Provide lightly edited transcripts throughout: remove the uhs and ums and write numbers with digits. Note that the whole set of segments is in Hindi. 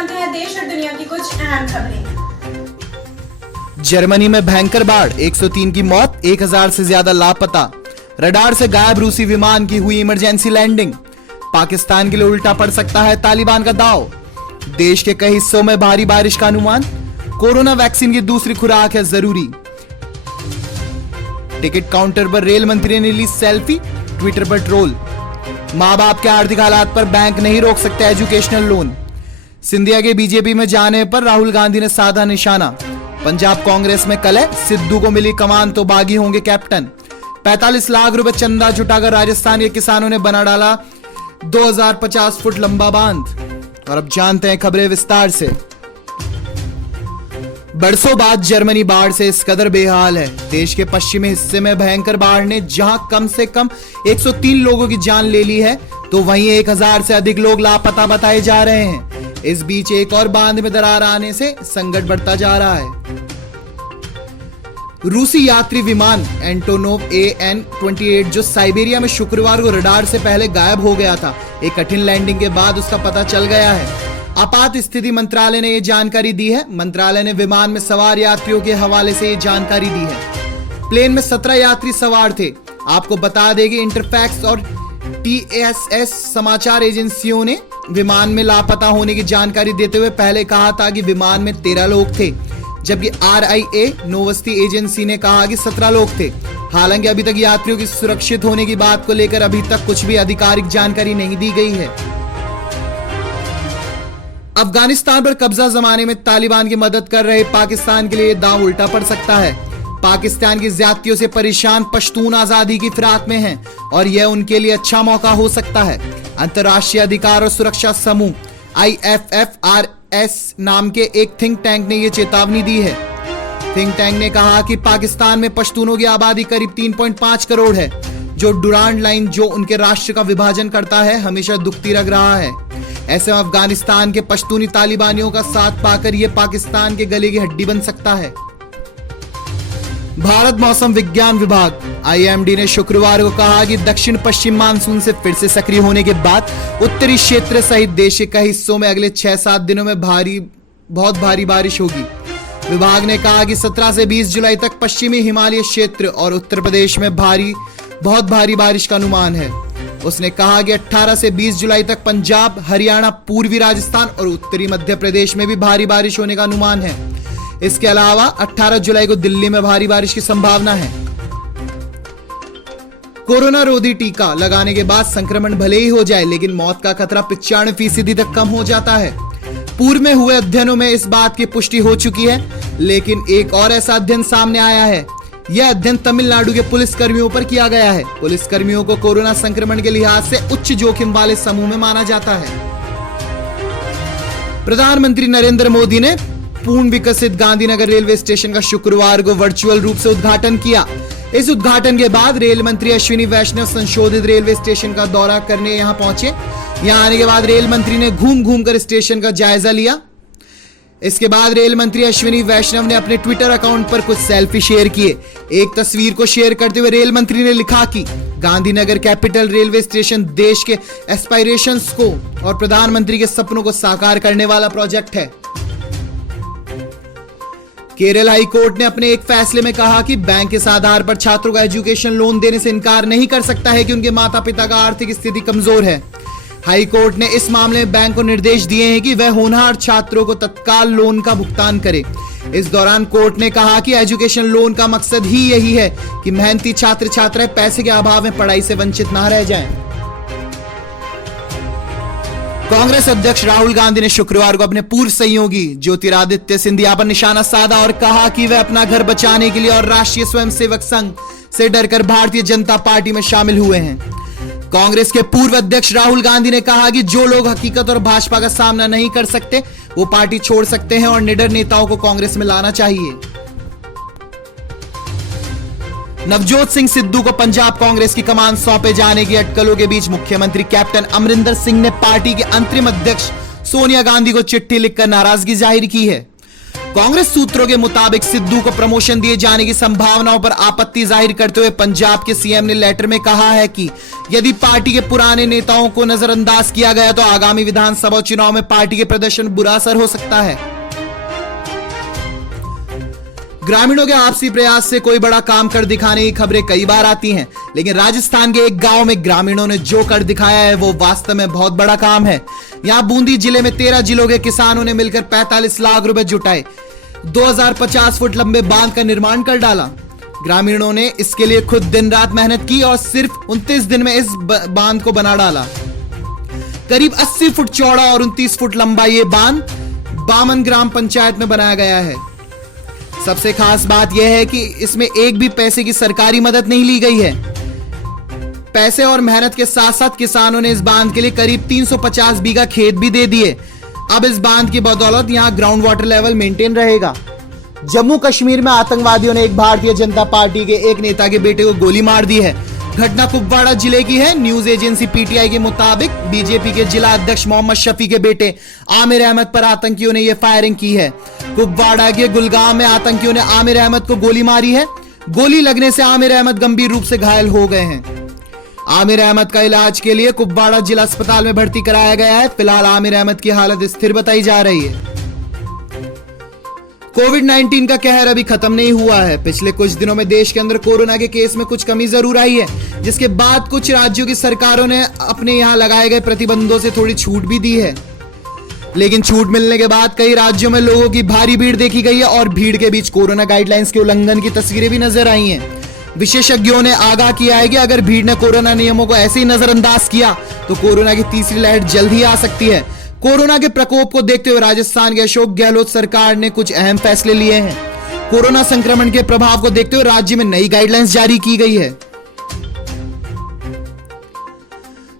जानते हैं देश और दुनिया की कुछ अहम खबरें। जर्मनी में भयंकर बाढ़, 103 की मौत, 1000 से ज्यादा लापता। रडार से गायब रूसी विमान की हुई इमरजेंसी लैंडिंग। पाकिस्तान के लिए उल्टा पड़ सकता है तालिबान का दांव। देश के कई हिस्सों में भारी बारिश का अनुमान। कोरोना वैक्सीन की दूसरी खुराक है जरूरी। टिकट काउंटर पर रेल मंत्री ने ली सेल्फी, ट्विटर पर ट्रोल। मां बाप के आर्थिक हालात पर बैंक नहीं रोक सकते एजुकेशनल लोन। सिंधिया के बीजेपी में जाने पर राहुल गांधी ने साधा निशाना। पंजाब कांग्रेस में कलह, सिद्धू को मिली कमान तो बागी होंगे कैप्टन। 45 लाख रुपए चंदा जुटाकर राजस्थान के किसानों ने बना डाला 2050 फुट लंबा बांध। और अब जानते हैं खबरें विस्तार से। बरसों बाद जर्मनी बाढ़ से इस कदर बेहाल है। देश के पश्चिमी हिस्से में भयंकर बाढ़ ने जहां कम से कम 103 लोगों की जान ले ली है, तो वहीं 1000 से अधिक लोग लापता बताए जा रहे हैं। इस बीच एक और बांध में दरार आने से संकट बढ़ता जा रहा है। रूसी यात्री विमान एंटोनोव AN-28 जो साइबेरिया में शुक्रवार को रडार से पहले गायब हो गया था, एक कठिन लैंडिंग के बाद उसका पता चल गया है। आपात स्थिति मंत्रालय ने यह जानकारी दी है। मंत्रालय ने विमान में सवार यात्रियों के हवाले से यह जानकारी दी है। प्लेन में 17 यात्री सवार थे। आपको बता दें कि इंटरफैक्स और TSS समाचार एजेंसियों ने विमान में लापता होने की जानकारी देते हुए पहले कहा था कि विमान में 13 लोग थे, जबकि RIA नोवस्ती एजेंसी ने कहा कि 17 लोग थे। हालांकि अभी तक यात्रियों की सुरक्षित होने की बात को लेकर अभी तक कुछ भी आधिकारिक जानकारी नहीं दी गई है। अफगानिस्तान पर कब्जा जमाने में तालिबान की मदद कर रहे पाकिस्तान के लिए दांव उल्टा पड़ सकता है। पाकिस्तान की ज्यादतियों से परेशान पश्तून आजादी की फिराक में हैं और यह उनके लिए अच्छा मौका हो सकता है। अंतर्राष्ट्रीय अधिकार और सुरक्षा समूह IFFRS नाम के एक थिंक टैंक ने यह चेतावनी दी है। थिंक टैंक ने कहा कि पाकिस्तान में पश्तूनों की आबादी करीब 3.5 करोड़ है, जो डुरांड लाइन जो उनके राष्ट्र का विभाजन करता है हमेशा दुखती लग रहा है। ऐसे में अफगानिस्तान के पश्तूनी तालिबानियों का साथ पाकर यह पाकिस्तान के गले की हड्डी बन सकता है। भारत मौसम विज्ञान विभाग IMD ने शुक्रवार को कहा कि दक्षिण पश्चिम मानसून से फिर से सक्रिय होने के बाद उत्तरी क्षेत्र सहित देश के कई हिस्सों में अगले 6-7 दिनों में बहुत भारी बारिश होगी। विभाग ने कहा कि 17 से 20 जुलाई तक पश्चिमी हिमालय क्षेत्र और उत्तर प्रदेश में बहुत भारी बारिश का अनुमान है। उसने कहा कि 18 से 20 जुलाई तक पंजाब, हरियाणा, पूर्वी राजस्थान और उत्तरी मध्य प्रदेश में भी भारी बारिश होने का अनुमान है। इसके अलावा 18 जुलाई को दिल्ली में भारी बारिश की संभावना है। कोरोना रोधी टीका लगाने के बाद संक्रमण भले ही हो जाए, लेकिन मौत का खतरा 95% तक कम हो जाता है। पूर्व में हुए अध्ययनों में इस बात की पुष्टि हो चुकी है, लेकिन एक और ऐसा अध्ययन सामने आया है। यह अध्ययन तमिलनाडु के पुलिस कर्मियों पर किया गया है। पुलिस कर्मियों को कोरोना संक्रमण के लिहाज से उच्च जोखिम वाले समूह में माना जाता है। प्रधानमंत्री नरेंद्र मोदी ने पूर्ण विकसित गांधीनगर रेलवे स्टेशन का शुक्रवार को वर्चुअल रूप से उद्घाटन किया। इस उद्घाटन के बाद रेल मंत्री अश्विनी वैष्णव संशोधित रेलवे स्टेशन का दौरा करने यहां पहुंचे। यहां आने के बाद रेल मंत्री ने घूम कर स्टेशन का जायजा लिया। इसके बाद रेल मंत्री अश्विनी वैष्णव ने अपने ट्विटर अकाउंट पर कुछ सेल्फी शेयर किए। एक तस्वीर को शेयर करते हुए रेल मंत्री ने लिखा कि गांधीनगर कैपिटल रेलवे स्टेशन देश के एस्पायरेशंस को और प्रधानमंत्री के सपनों को साकार करने वाला प्रोजेक्ट है। केरल हाई कोर्ट ने अपने एक फैसले में कहा कि बैंक इस आधार पर छात्रों का एजुकेशन लोन देने से इनकार नहीं कर सकता है कि उनके माता पिता का आर्थिक स्थिति कमजोर है। हाई कोर्ट ने इस मामले में बैंक को निर्देश दिए हैं कि वह होनहार छात्रों को तत्काल लोन का भुगतान करे। इस दौरान कोर्ट ने कहा कि एजुकेशन लोन का मकसद ही यही है कि मेहनती छात्र छात्राएं पैसे के अभाव में पढ़ाई से वंचित न रह जाएं। कांग्रेस अध्यक्ष राहुल गांधी ने शुक्रवार को अपने पूर्व सहयोगी ज्योतिरादित्य सिंधिया पर निशाना साधा और कहा कि वह अपना घर बचाने के लिए और राष्ट्रीय स्वयंसेवक संघ से डरकर भारतीय जनता पार्टी में शामिल हुए हैं। कांग्रेस के पूर्व अध्यक्ष राहुल गांधी ने कहा कि जो लोग हकीकत और भाजपा का सामना नहीं कर सकते वो पार्टी छोड़ सकते हैं और निडर नेताओं को कांग्रेस में लाना चाहिए। नवजोत सिंह सिद्धू को पंजाब कांग्रेस की कमान सौंपे जाने की अटकलों के बीच मुख्यमंत्री कैप्टन अमरिंदर सिंह ने पार्टी के अंतरिम अध्यक्ष सोनिया गांधी को चिट्ठी लिखकर नाराजगी जाहिर की है। कांग्रेस सूत्रों के मुताबिक सिद्धू को प्रमोशन दिए जाने की संभावनाओं पर आपत्ति जाहिर करते हुए पंजाब के सीएम ने लेटर में कहा है कि यदि पार्टी के पुराने नेताओं को नजरअंदाज किया गया तो आगामी विधानसभा चुनाव में पार्टी के प्रदर्शन बुरा असर हो सकता है। ग्रामीणों के आपसी प्रयास से कोई बड़ा काम कर दिखाने की खबरें कई बार आती हैं, लेकिन राजस्थान के एक गांव में ग्रामीणों ने जो कर दिखाया है वो वास्तव में बहुत बड़ा काम है। यहां बूंदी जिले में 13 जिलों के किसानों ने मिलकर 45 लाख रुपए जुटाए 2050 फुट लंबे बांध का निर्माण कर डाला। ग्रामीणों ने इसके लिए खुद दिन रात मेहनत की और सिर्फ 29 दिन में इस बांध को बना डाला। करीब 80 फुट चौड़ा और 29 फुट लंबा ये बांध बामन ग्राम पंचायत में बनाया गया है। सबसे खास बात यह है कि इसमें एक भी पैसे की सरकारी मदद नहीं ली गई है। पैसे और मेहनत के साथ साथ किसानों ने इस बांध के लिए करीब 350 बीघा खेत भी दे दिए। अब इस बांध की बदौलत यहां ग्राउंड वाटर लेवल मेंटेन रहेगा। जम्मू कश्मीर में आतंकवादियों ने एक भारतीय जनता पार्टी के एक नेता के बेटे को गोली मार दी है। घटना कुपवाड़ा जिले की है। न्यूज एजेंसी पीटीआई के मुताबिक बीजेपी के जिला अध्यक्ष मोहम्मद शफी के बेटे आमिर अहमद पर आतंकियों ने यह फायरिंग की है। कुपवाड़ा के गुलगांव में आतंकियों ने आमिर अहमद को गोली मारी है। गोली लगने से आमिर अहमद गंभीर रूप से घायल हो गए हैं। आमिर अहमद का इलाज के लिए कुपवाड़ा जिला अस्पताल में भर्ती कराया गया है। फिलहाल आमिर अहमद की हालत स्थिर बताई जा रही है। कोविड-19 का कहर अभी खत्म नहीं हुआ है। पिछले कुछ दिनों में देश के अंदर कोरोना के केस में कुछ कमी जरूर आई है, जिसके बाद कुछ राज्यों की सरकारों ने अपने यहां लगाए गए प्रतिबंधों से थोड़ी छूट भी दी है। लेकिन छूट मिलने के बाद कई राज्यों में लोगों की भारी भीड़ देखी गई है और भीड़ के बीच कोरोना गाइडलाइंस के उल्लंघन की तस्वीरें भी नजर आई हैं। विशेषज्ञों ने आगाह किया है कि अगर भीड़ ने कोरोना नियमों को ऐसे ही नजरअंदाज किया तो कोरोना की तीसरी लहर जल्द ही आ सकती है। कोरोना के प्रकोप को देखते हुए राजस्थान के अशोक गहलोत सरकार ने कुछ अहम फैसले लिए हैं। कोरोना संक्रमण के प्रभाव को देखते हुए राज्य में नई गाइडलाइंस जारी की गई है।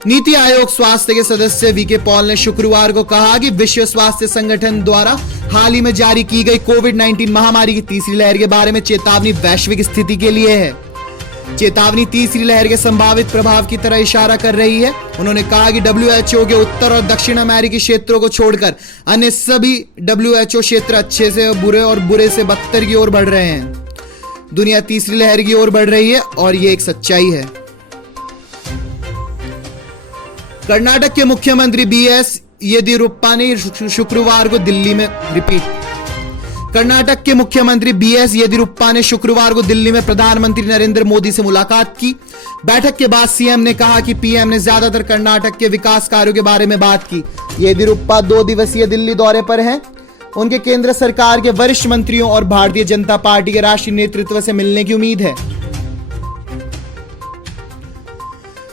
नीति आयोग स्वास्थ्य के सदस्य वीके पॉल ने शुक्रवार को कहा कि विश्व स्वास्थ्य संगठन द्वारा हाल ही में जारी की गई कोविड-19 महामारी की तीसरी लहर के बारे में चेतावनी वैश्विक स्थिति के लिए है। चेतावनी तीसरी लहर के संभावित प्रभाव की तरह इशारा कर रही है। उन्होंने कहा कि WHO के उत्तर और दक्षिण अमेरिकी क्षेत्रों को छोड़कर अन्य सभी WHO क्षेत्र अच्छे से बुरे और बुरे से बदतर की ओर बढ़ रहे हैं। दुनिया तीसरी लहर की ओर बढ़ रही है और ये एक सच्चाई है। कर्नाटक के मुख्यमंत्री बीएस येदियुरप्पा ने शुक्रवार को दिल्ली में कर्नाटक के मुख्यमंत्री बीएस येदियुरप्पा ने शुक्रवार को दिल्ली में प्रधानमंत्री नरेंद्र मोदी से मुलाकात की। बैठक के बाद सीएम ने कहा कि पीएम ने ज्यादातर कर्नाटक के विकास कार्यों के बारे में बात की। येदियुरप्पा 2 दिवसीय दिल्ली दौरे पर हैं। उनके केंद्र सरकार के वरिष्ठ मंत्रियों और भारतीय जनता पार्टी के राष्ट्रीय नेतृत्व से मिलने की उम्मीद है।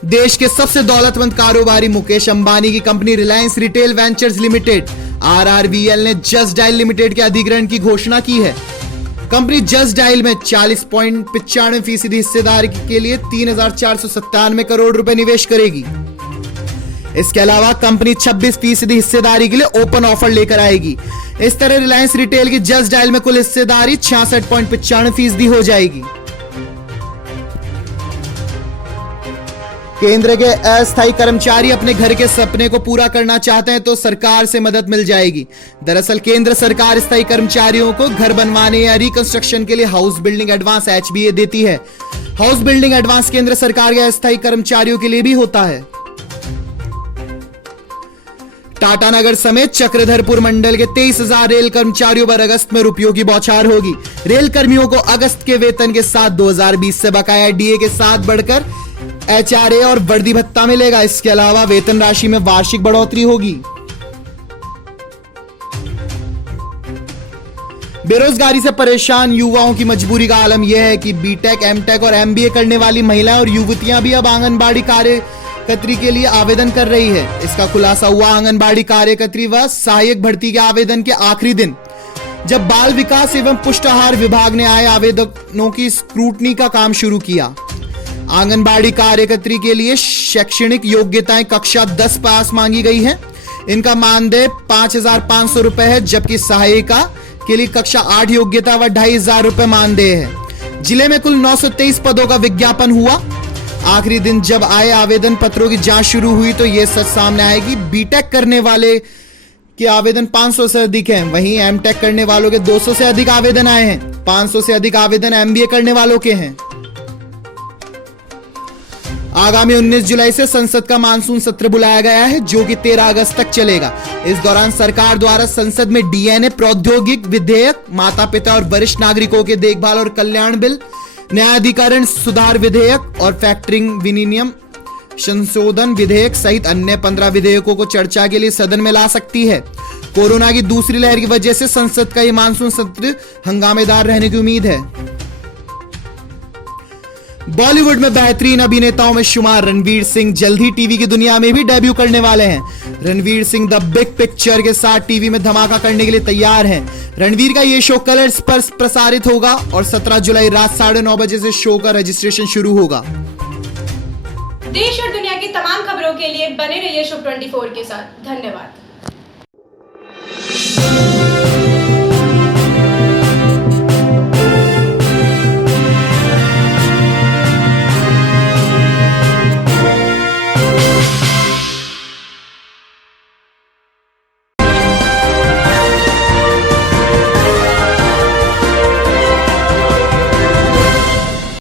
देश के सबसे दौलतमंद कारोबारी मुकेश अंबानी की company Reliance retail ventures limited RRVL ने जस्ट डायल लिमिटेड के अधिग्रहण की घोषणा की है। कंपनी जस्ट डायल में 40.95% हिस्सेदारी के लिए 3,497 करोड़ रुपए निवेश करेगी। इसके अलावा कंपनी 26% हिस्सेदारी के लिए ओपन ऑफर लेकर आएगी। इस तरह रिलायंस रिटेल की जस्ट डायल में कुल हिस्सेदारी 66.95% हो जाएगी। केंद्र के अस्थायी कर्मचारी अपने घर के सपने को पूरा करना चाहते हैं तो सरकार से मदद मिल जाएगी। दरअसल केंद्र सरकार स्थायी कर्मचारियों को घर बनवाने या रिकंस्ट्रक्शन के लिए हाउस बिल्डिंग एडवांस HBA देती है। हाउस बिल्डिंग एडवांस केंद्र सरकार के अस्थायी कर्मचारियों के लिए भी होता है। टाटानगर समेत चक्रधरपुर मंडल के 23,000 रेल कर्मचारियों पर अगस्त में रुपयों की बौछार होगी। रेल कर्मियों को अगस्त के वेतन के साथ 2020 से बकाया DA के साथ बढ़कर HRA और वर्दी भत्ता मिलेगा। इसके अलावा वेतन राशि में वार्षिक बढ़ोतरी होगी। बेरोजगारी से परेशान युवाओं की मजबूरी का आलम यह है कि बीटेक, एमटेक और MBA करने वाली महिलाएं और युवतियां भी अब आंगनबाड़ी कार्यकर्त्री के लिए आवेदन कर रही है। इसका खुलासा हुआ आंगनबाड़ी कार्यकर्त्री व सहायक भर्ती के आवेदन के आखिरी दिन, जब बाल विकास एवं पुष्टाहार विभाग ने आए आवेदनों की स्क्रूटनी का काम शुरू किया। आंगनबाड़ी कार्यकर्त्री के लिए शैक्षणिक योग्यताएं कक्षा 10 पास मांगी गई है। इनका मानदेय 5,500 रुपए है, जबकि सहायिका के लिए कक्षा 8 योग्यता व 2,500 रुपए मानदेय है। जिले में कुल 923 पदों का विज्ञापन हुआ। आखिरी दिन जब आए आवेदन पत्रों की जांच शुरू हुई तो यह सच सामने आया कि बीटेक करने वाले के आवेदन 500 से अधिक हैं। वहीं एमटेक करने वालों के 200 से अधिक आवेदन आए हैं। 500 से अधिक आवेदन एमबीए करने वालों के हैं। आगामी 19 जुलाई से संसद का मानसून सत्र बुलाया गया है, जो कि 13 अगस्त तक चलेगा। इस दौरान सरकार द्वारा संसद में डीएनए प्रौद्योगिक विधेयक, माता पिता और वरिष्ठ नागरिकों के देखभाल और कल्याण बिल, न्यायाधिकरण सुधार विधेयक और फैक्टरिंग विनियम संशोधन विधेयक सहित अन्य 15 विधेयकों को चर्चा के लिए सदन में ला सकती है। कोरोना की दूसरी लहर की वजह से संसद का यह मानसून सत्र हंगामेदार रहने की उम्मीद है। बॉलीवुड में बेहतरीन अभिनेताओं में शुमार रणवीर सिंह जल्द ही टीवी की दुनिया में भी डेब्यू करने वाले हैं। Ranveer Singh the big picture के साथ टीवी में धमाका करने के लिए तैयार हैं। रणवीर का ये शो कलर्स पर प्रसारित होगा और 17 जुलाई रात 9:30 बजे से शो का रजिस्ट्रेशन शुरू होगा। देश और दुनिया की तमाम खबरों के लिए बने रहिए शुभ 24 के साथ। धन्यवाद।